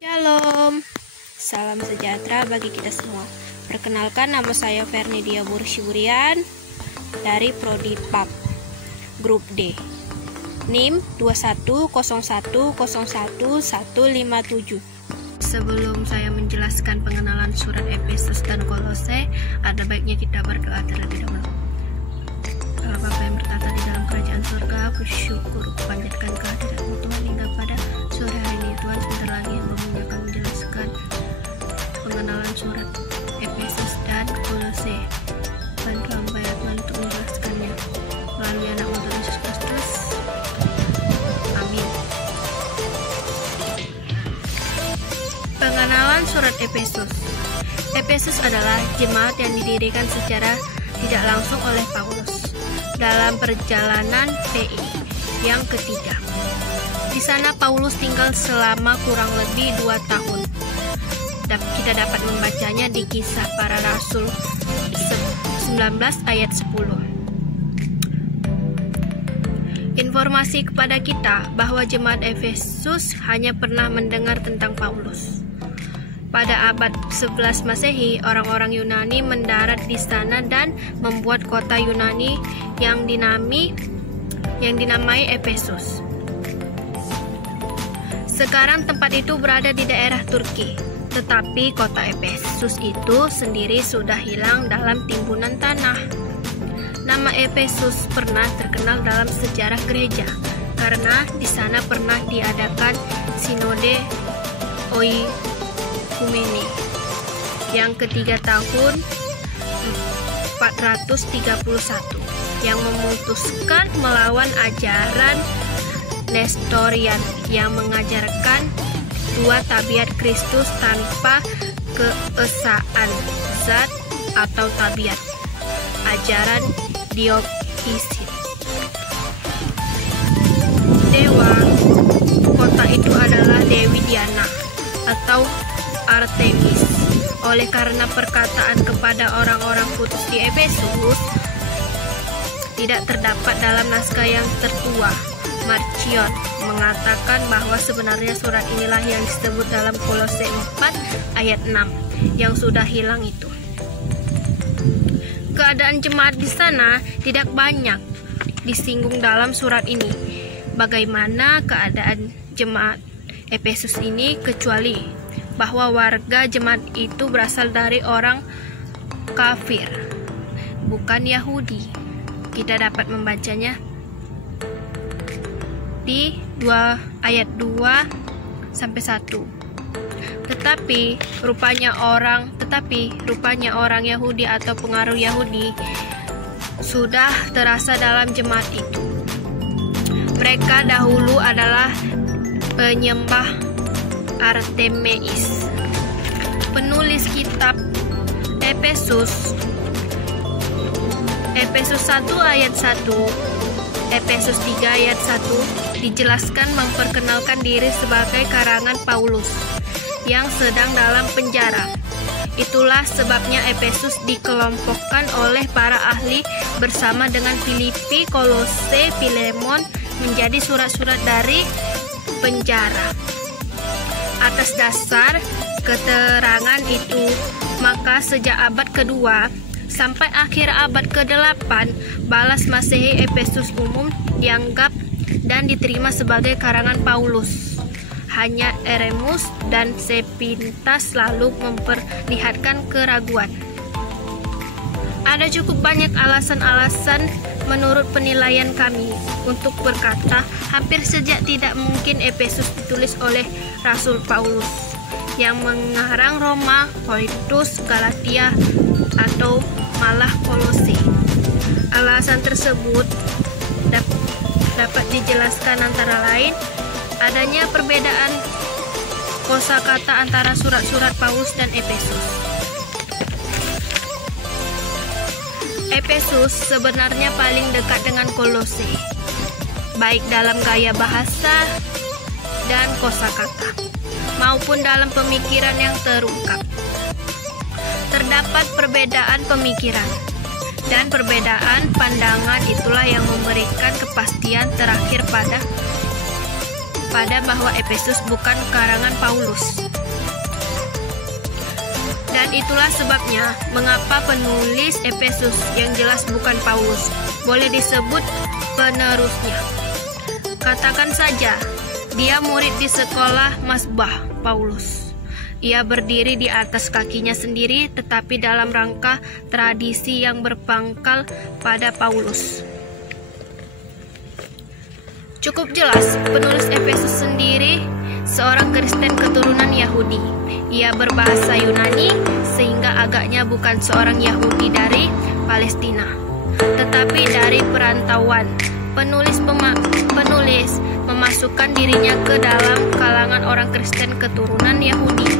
Shalom, salam sejahtera bagi kita semua. Perkenalkan, nama saya Fernidia Bursyurian dari Prodi PAP Grup D, NIM 210101157. Sebelum saya menjelaskan pengenalan surat Efesus dan Kolose, ada baiknya kita berdoa terlebih dahulu. Allah Bapa yang bertata di dalam kerajaan surga, bersyukur panjatkan kehadirat-Mu Tuhan hingga pada sore hari ini. Tuhan, sebentar lagi yang akan menjelaskan pengenalan surat Efesus dan Kolose. Bantu hamba ya Tuhan untuk menjelaskannya melalui anak-Mu Tuhan Yesus Kristus. Amin. Pengenalan surat Efesus. Efesus adalah jemaat yang didirikan secara tidak langsung oleh Paulus dalam perjalanan PI yang ketiga. Di sana Paulus tinggal selama kurang lebih 2 tahun. Kita dapat membacanya di Kisah Para Rasul 19 ayat 10. Informasi kepada kita bahwa jemaat Efesus hanya pernah mendengar tentang Paulus. Pada abad 11 Masehi, orang-orang Yunani mendarat di sana dan membuat kota Yunani yang dinamai Efesus. Sekarang tempat itu berada di daerah Turki, tetapi kota Efesus itu sendiri sudah hilang dalam timbunan tanah. Nama Efesus pernah terkenal dalam sejarah gereja karena di sana pernah diadakan Sinode Oikumene yang ketiga tahun 431 yang memutuskan melawan ajaran Nestorian yang mengajarkan dua tabiat Kristus tanpa keesaan zat atau tabiat, ajaran Diokisid. Dewa kota itu adalah Dewi Diana atau Artemis. Oleh karena perkataan kepada orang-orang kudus di Efesus tidak terdapat dalam naskah yang tertua, Marcion mengatakan bahwa sebenarnya surat inilah yang disebut dalam Kolose 4 ayat 6 yang sudah hilang itu. Keadaan jemaat di sana tidak banyak disinggung dalam surat ini. Bagaimana keadaan jemaat Efesus ini kecuali bahwa warga jemaat itu berasal dari orang kafir, bukan Yahudi. Kita dapat membacanya di ayat 2 sampai 1. Tetapi rupanya orang Yahudi atau pengaruh Yahudi sudah terasa dalam jemaat itu. Mereka dahulu adalah penyembah Artemis. Penulis kitab Efesus 1 ayat 1, Efesus 3 ayat 1 dijelaskan memperkenalkan diri sebagai karangan Paulus yang sedang dalam penjara. Itulah sebabnya Efesus dikelompokkan oleh para ahli bersama dengan Filipi, Kolose, Filemon menjadi surat-surat dari penjara. Atas dasar keterangan itu, maka sejak abad kedua sampai akhir abad ke-8 balas Masehi Efesus umum dianggap dan diterima sebagai karangan Paulus. Hanya Eremus dan sepintas lalu memperlihatkan keraguan. Ada cukup banyak alasan-alasan menurut penilaian kami untuk berkata hampir sejak tidak mungkin Efesus ditulis oleh Rasul Paulus yang mengarang Roma, Korintus, Galatia, atau malah Kolose. Alasan tersebut dapat dijelaskan antara lain adanya perbedaan kosakata antara surat-surat Paulus dan Efesus. Efesus sebenarnya paling dekat dengan Kolose, baik dalam gaya bahasa dan kosakata, maupun dalam pemikiran yang terungkap. Terdapat perbedaan pemikiran dan perbedaan pandangan, itulah yang memberikan kepastian terakhir pada pada bahwa Efesus bukan karangan Paulus. Dan itulah sebabnya mengapa penulis Efesus yang jelas bukan Paulus boleh disebut penerusnya. Katakan saja, dia murid di sekolah mazbah Paulus. Ia berdiri di atas kakinya sendiri, tetapi dalam rangka tradisi yang berpangkal pada Paulus. Cukup jelas, penulis Efesus sendiri seorang Kristen keturunan Yahudi. Ia berbahasa Yunani sehingga agaknya bukan seorang Yahudi dari Palestina, tetapi dari perantauan. Penulis memasukkan dirinya ke dalam kalangan orang Kristen keturunan Yahudi.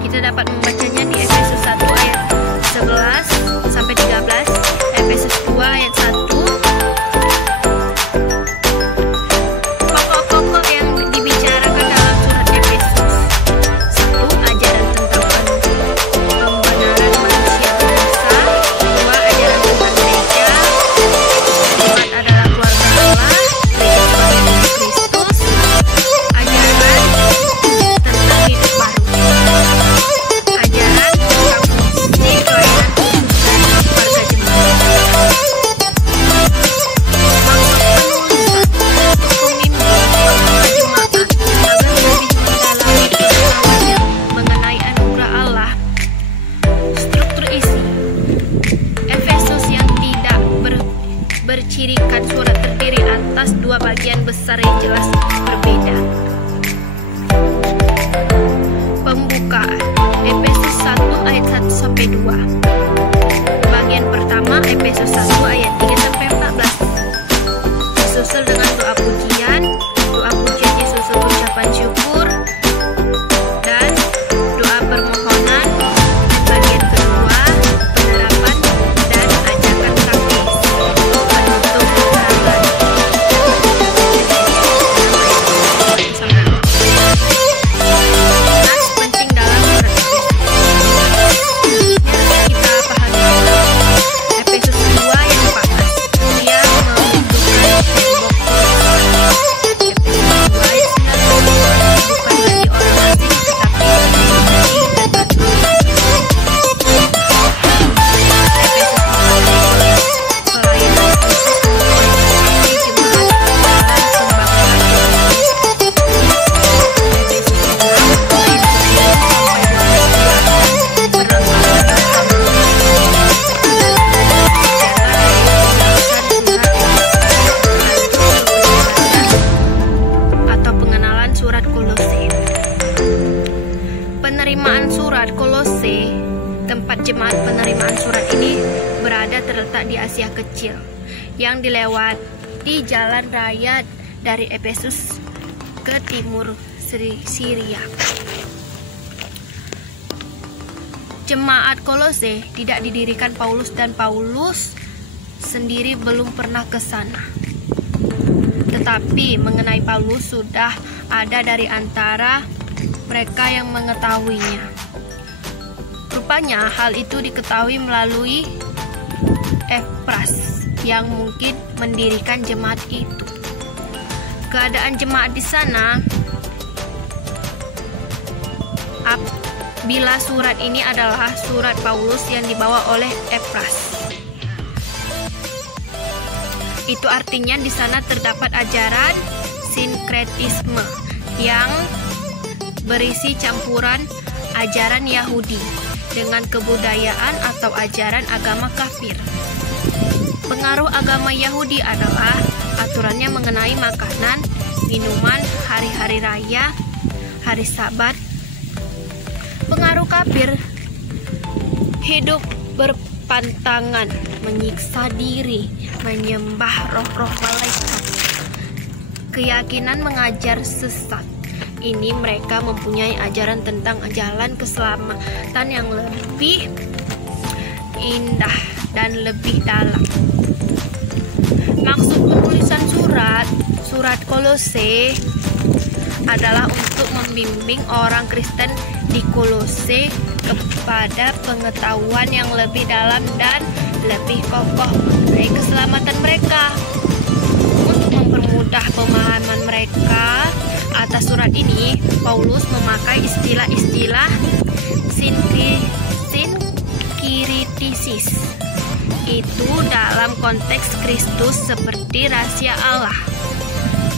Kita dapat membacanya di Efesus 1 ayat 11 sampai 13, Efesus 2 ayat 1. Pokok-pokok yang dibicarakan dalam surat Efesus: 1. Ajaran tentang pembenaran manusia berdosa. 2. Ajaran tentang gereja. 4 adalah keluarga Allah, gereja sebagai tubuh Kristus. Ajaran tentang hidup baru. Ajaran tentang fungsi pelayanan khusus dari keluarga jemaat. Maksud penulisan untuk pemimpin keluarga jemaat agar lebih mendalami pengetahuannya mengenai anugerah Allah. Struktur isi Efesus yang tidak bercirikan surat terdiri atas dua bagian besar yang jelas berbeda. Pembukaan Efesus 1 ayat 1 sampai 2. Bagian pertama Efesus 1 ayat 3 sampai 14. Disusul dengan doa pujian. Doa pujian disusul ucapan syukur dan doa permohonan. Bagian kedua penerapan dan ajakan praktis. Penutup keterangan. Nas penting dalam surat Efesus. Yang kita pahami Efesus 2 ayat 14. Dia membutuhkan tembok Efesus 2 ayat 19. Bukan bagi orang asing tetapi bagi dan bagi Efesus 4 pelayanan khusus mempersiapkan jemaat dalam sumbangan. Efesus 6 ayat 9 sampai 12 berlomba-lomba atau pengenalan surat Kolose. Penerimaan surat Kolose. Tempat jemaat penerimaan surat ini berada terletak di Asia Kecil yang dilewati jalan raya dari Efesus ke timur Syria. Jemaat Kolose tidak didirikan Paulus dan Paulus sendiri belum pernah ke sana. Tetapi mengenai Paulus sudah ada dari antara mereka yang mengetahuinya. Rupanya hal itu diketahui melalui Epras yang mungkin mendirikan jemaat itu. Keadaan jemaat di sana bila surat ini adalah surat Paulus yang dibawa oleh Epras. Itu artinya di sana terdapat ajaran sinkretisme yang berisi campuran ajaran Yahudi dengan kebudayaan atau ajaran agama kafir. Pengaruh agama Yahudi adalah aturannya mengenai makanan, minuman, hari-hari raya, hari Sabat. Pengaruh kafir, hidup berpantangan, menyiksa diri, menyembah roh-roh malaikat. Keyakinan mengajar sesat. Ini mereka mempunyai ajaran tentang jalan keselamatan yang lebih indah dan lebih dalam. Maksud penulisan surat Kolose adalah untuk membimbing orang Kristen di Kolose kepada pengetahuan yang lebih dalam dan lebih kokoh mengenai keselamatan mereka, untuk mempermudah pemahaman mereka atas surat ini, Paulus memakai istilah-istilah sinkiritisis. Itu dalam konteks Kristus seperti rahasia Allah,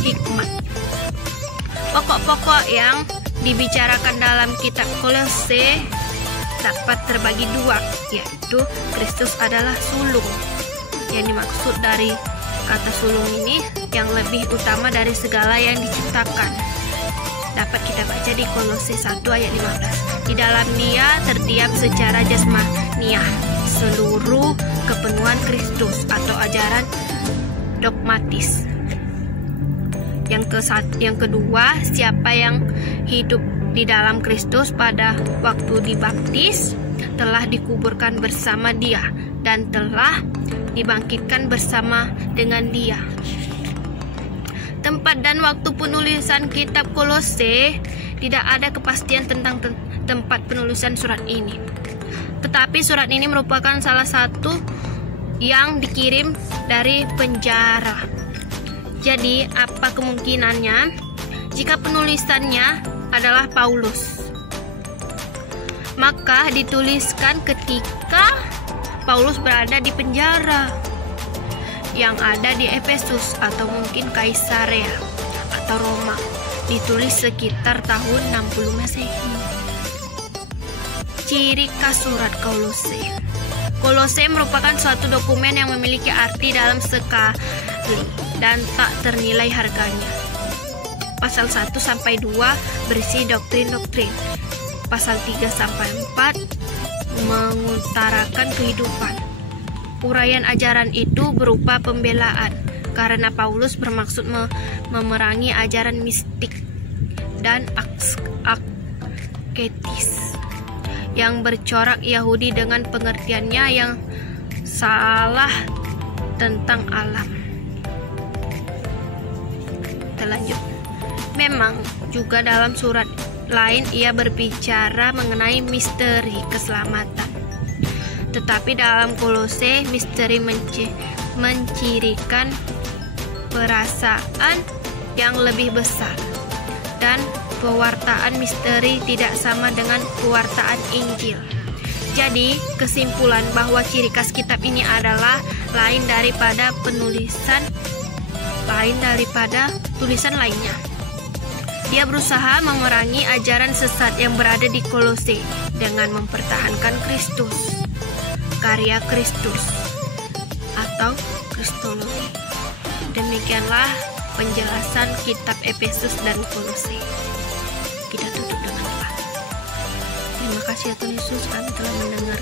hikmat. Pokok-pokok yang dibicarakan dalam kitab Kolose dapat terbagi dua, yaitu Kristus adalah sulung. Yang dimaksud dari kata sulung ini yang lebih utama dari segala yang diciptakan. Dapat kita baca di Kolose 1 ayat 15. Di dalam Dia terdiam secara jasmaniah seluruh kepenuhan Kristus atau ajaran dogmatis. Yang kedua, siapa yang hidup di dalam Kristus pada waktu dibaptis telah dikuburkan bersama Dia dan telah dibangkitkan bersama dengan Dia. Tempat dan waktu penulisan kitab Kolose tidak ada kepastian tentang tempat penulisan surat ini. Tetapi surat ini merupakan salah satu yang dikirim dari penjara. Jadi, apa kemungkinannya? Jika penulisannya adalah Paulus, maka dituliskan ketika Paulus berada di penjara yang ada di Efesus atau mungkin Kaisarea atau Roma. Ditulis sekitar tahun 60 Masehi. Ciri khas surat Kolose. Kolose merupakan suatu dokumen yang memiliki arti dalam sekali dan tak ternilai harganya. Pasal 1-2 berisi doktrin-doktrin. Pasal 3-4 mengutarakan kehidupan. Uraian ajaran itu berupa pembelaan karena Paulus bermaksud memerangi ajaran mistik dan asketis yang bercorak Yahudi dengan pengertiannya yang salah tentang alam. Kita lanjut. Memang juga dalam surat lain ia berbicara mengenai misteri keselamatan. Tetapi dalam Kolose, misteri mencirikan perasaan yang lebih besar, dan pewartaan misteri tidak sama dengan pewartaan Injil. Jadi, kesimpulan bahwa ciri khas kitab ini adalah lain daripada tulisan lainnya. Dia berusaha memerangi ajaran sesat yang berada di Kolose dengan mempertahankan Kristus, karya Kristus atau Kristologi. Demikianlah penjelasan kitab Efesus dan Kolose. Kita tutup dengan doa. Terima kasih ya Tuhan Yesus, kami telah mendengar